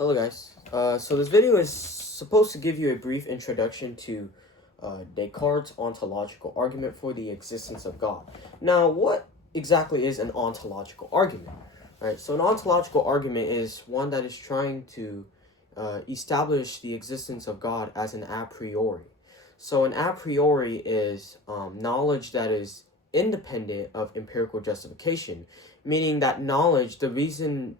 Hello guys. So this video is supposed to give you a brief introduction to Descartes' ontological argument for the existence of God. Now, what exactly is an ontological argument? Right. So an ontological argument is one that is trying to establish the existence of God as an a priori. So an a priori is knowledge that is independent of empirical justification, meaning that knowledge, the reason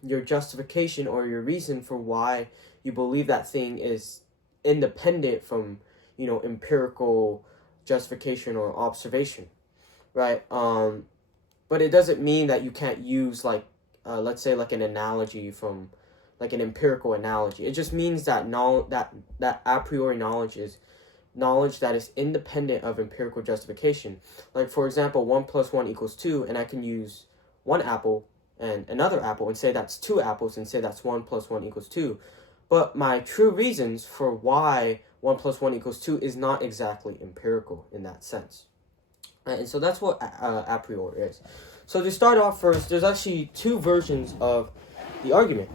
your justification or your reason for why you believe that thing is independent from, empirical justification or observation, right? But it doesn't mean that you can't use let's say like an analogy from, like an empirical analogy. It just means that that a priori knowledge is knowledge that is independent of empirical justification. Like, for example, 1 + 1 = 2, and I can use one apple and another apple and say that's 2 apples and say that's 1 + 1 = 2. But my true reasons for why 1 + 1 = 2 is not exactly empirical in that sense. And so that's what a priori is. So to start off first, there's actually two versions of the argument.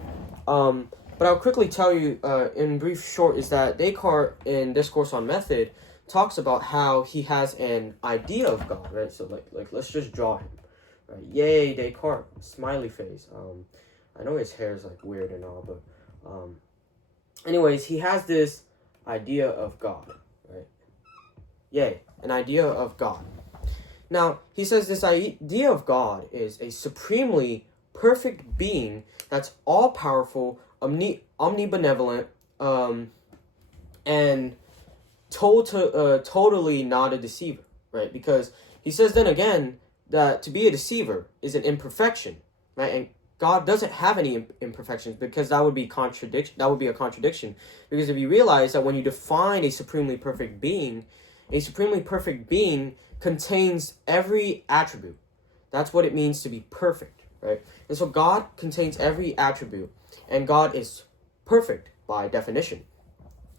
But I'll quickly tell you in brief short is that Descartes in Discourse on Method talks about how he has an idea of God, right? So like let's just draw him. Right. Yay, Descartes, smiley face. I know his hair is like weird and all, but anyways, he has this idea of God, right? Yay, an idea of God. Now, he says this idea of God is a supremely perfect being that's all-powerful, omnibenevolent, and totally not a deceiver, right? Because he says then again that to be a deceiver is an imperfection, right? And God doesn't have any imperfections, because that would be a contradiction. Because if you realize that when you define a supremely perfect being contains every attribute. That's what it means to be perfect, right? And so God contains every attribute, and God is perfect by definition.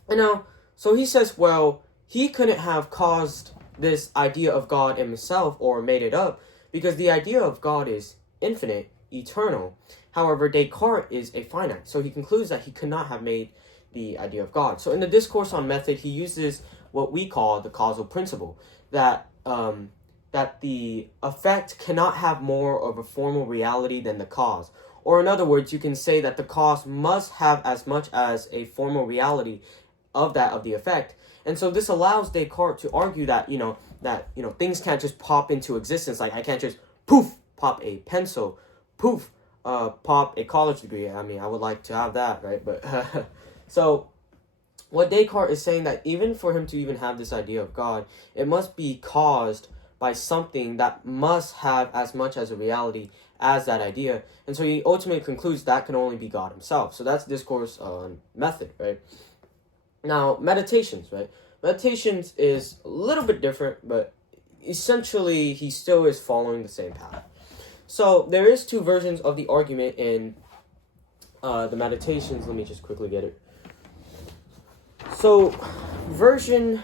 And now, so he says, well, he couldn't have caused this idea of God himself or made it up, because the idea of God is infinite, eternal. However, Descartes is a finite, so he concludes that he could not have made the idea of God. So in the Discourse on Method, he uses what we call the causal principle, that the effect cannot have more of a formal reality than the cause. Or in other words, you can say that the cause must have as much as a formal reality of the effect. And so this allows Descartes to argue that, things can't just pop into existence. Like, I can't just poof, pop a pencil, poof, pop a college degree. I mean, I would like to have that, right? But so what Descartes is saying, that even for him to even have this idea of God, it must be caused by something that must have as much as a reality as that idea. And so he ultimately concludes that can only be God himself. So that's Discourse on Method, right? Now, meditations, right? Meditations is a little bit different, but essentially he still is following the same path. So there is two versions of the argument in the meditations. Let me just quickly get it. So version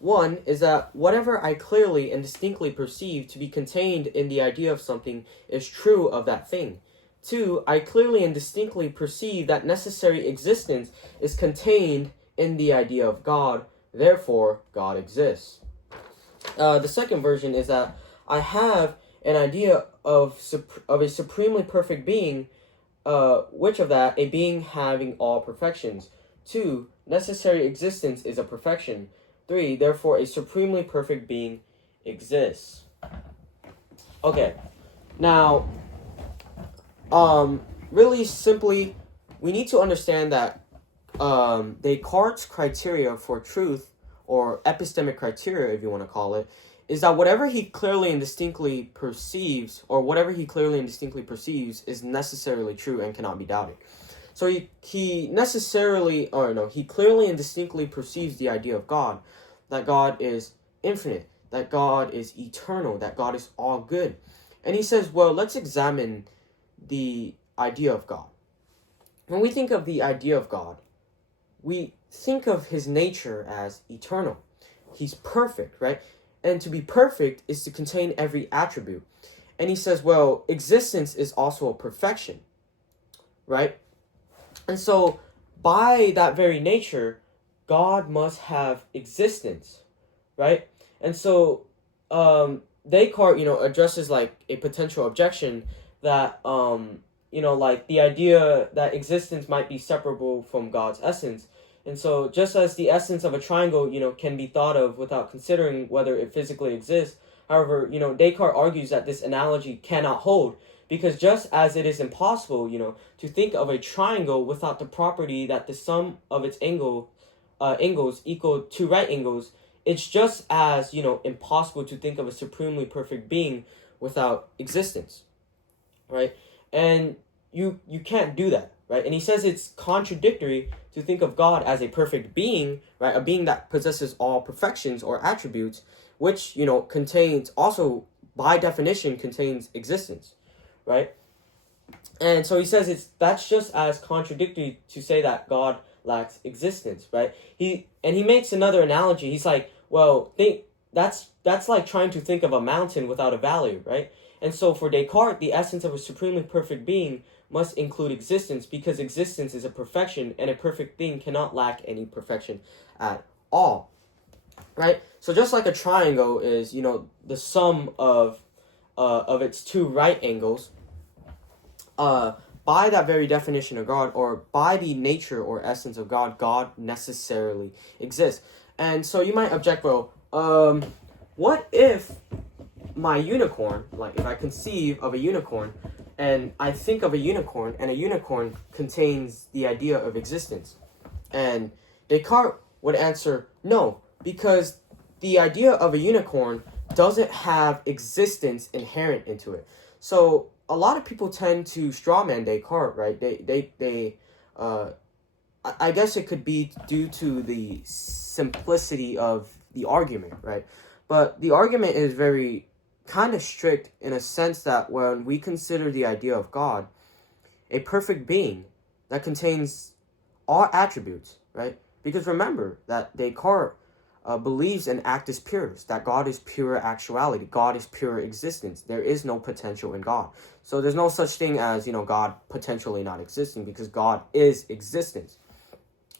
1 is that whatever I clearly and distinctly perceive to be contained in the idea of something is true of that thing. 2, I clearly and distinctly perceive that necessary existence is contained in the idea of God, therefore God exists. The second version is that I have an idea of a supremely perfect being, which of that, a being having all perfections. 2, necessary existence is a perfection. 3, therefore a supremely perfect being exists. Okay, now, really simply, we need to understand that Descartes' criteria for truth, or epistemic criteria, if you want to call it, is that whatever he clearly and distinctly perceives is necessarily true and cannot be doubted. So he clearly and distinctly perceives the idea of God, that God is infinite, that God is eternal, that God is all good. And he says, well, let's examine the idea of God. When we think of the idea of God, we think of his nature as eternal. He's perfect, right? And to be perfect is to contain every attribute. And he says, well, existence is also a perfection, right? And so, by that very nature, God must have existence, right? And so, Descartes, addresses like a potential objection that, like the idea that existence might be separable from God's essence. And so, just as the essence of a triangle, can be thought of without considering whether it physically exists, however, Descartes argues that this analogy cannot hold, because just as it is impossible, to think of a triangle without the property that the sum of its angles equal two right angles, it's just as, impossible to think of a supremely perfect being without existence, right? And you can't do that, right? And he says it's contradictory to think of God as a perfect being, right? A being that possesses all perfections or attributes, which, contains also, by definition, contains existence, right? And so he says that's just as contradictory to say that God lacks existence, right? He makes another analogy. He's like, well, that's like trying to think of a mountain without a valley, right? And so for Descartes, the essence of a supremely perfect being must include existence, because existence is a perfection, and a perfect thing cannot lack any perfection at all, right? So just like a triangle is, the sum of its two right angles, by that very definition of God, or by the nature or essence of God, God necessarily exists. And so you might object, well, what if my unicorn, like if I conceive of a unicorn, and I think of a unicorn, and a unicorn contains the idea of existence? And Descartes would answer, no, because the idea of a unicorn doesn't have existence inherent into it. So a lot of people tend to strawman Descartes, right? I guess it could be due to the simplicity of the argument, right? But the argument is very kind of strict in a sense that when we consider the idea of God, a perfect being that contains all attributes, right? Because remember that Descartes believes in actus purus, that God is pure actuality, God is pure existence. There is no potential in God. So there's no such thing as, God potentially not existing, because God is existence,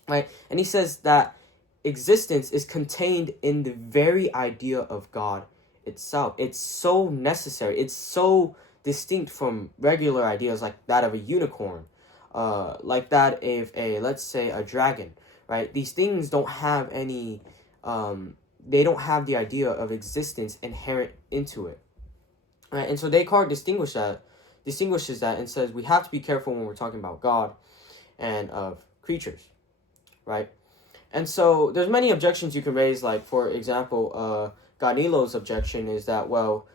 right? And he says that existence is contained in the very idea of God itself. It's so necessary. It's so distinct from regular ideas like that of a unicorn, like that of let's say, a dragon, right? These things don't have any, they don't have the idea of existence inherent into it, right? And so Descartes distinguishes that and says we have to be careful when we're talking about God and of creatures, right? And so there's many objections you can raise, like, for example, Ganilo's objection is that, well,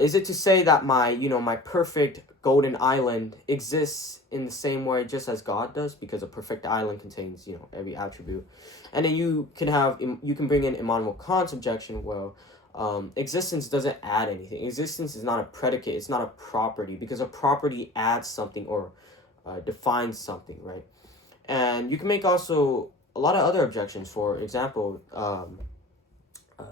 is it to say that my perfect golden island exists in the same way just as God does, because a perfect island contains, every attribute? And then you can bring in Immanuel Kant's objection, well, existence doesn't add anything. Existence is not a predicate, it's not a property, because a property adds something or defines something, right? And you can make also a lot of other objections. For example,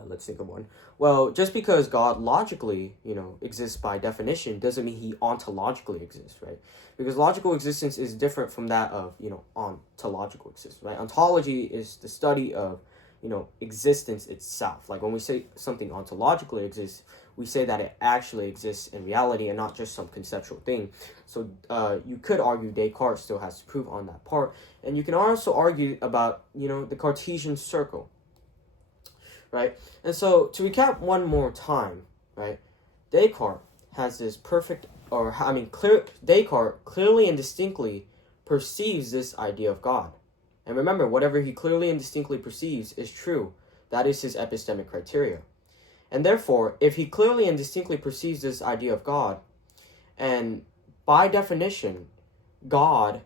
let's think of one. Well, just because God logically, exists by definition doesn't mean he ontologically exists, right? Because logical existence is different from that of, ontological existence, right? Ontology is the study of, existence itself. Like when we say something ontologically exists, we say that it actually exists in reality and not just some conceptual thing. So you could argue Descartes still has to prove on that part. And you can also argue about, the Cartesian circle, right? And so to recap one more time, right? Descartes has this Descartes clearly and distinctly perceives this idea of God. And remember, whatever he clearly and distinctly perceives is true. That is his epistemic criteria. And therefore, if he clearly and distinctly perceives this idea of God, and by definition, God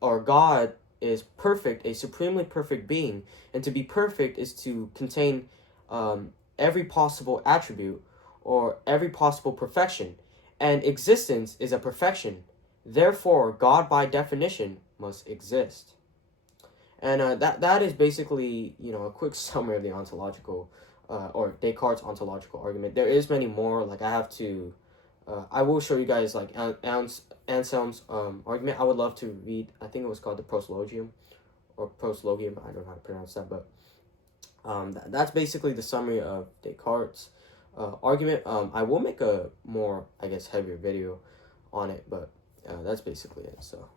God is perfect, a supremely perfect being, and to be perfect is to contain every possible attribute or every possible perfection, and existence is a perfection. Therefore, God by definition must exist. And that is basically, a quick summary of the ontological or Descartes' ontological argument. There is many more. Like I have to I will show you guys like Anselm's argument. I would love to read. I think it was called the Proslogium or Proslogium. I don't know how to pronounce that, but that's basically the summary of Descartes' argument. I will make a more, I guess, heavier video on it, but that's basically it. So.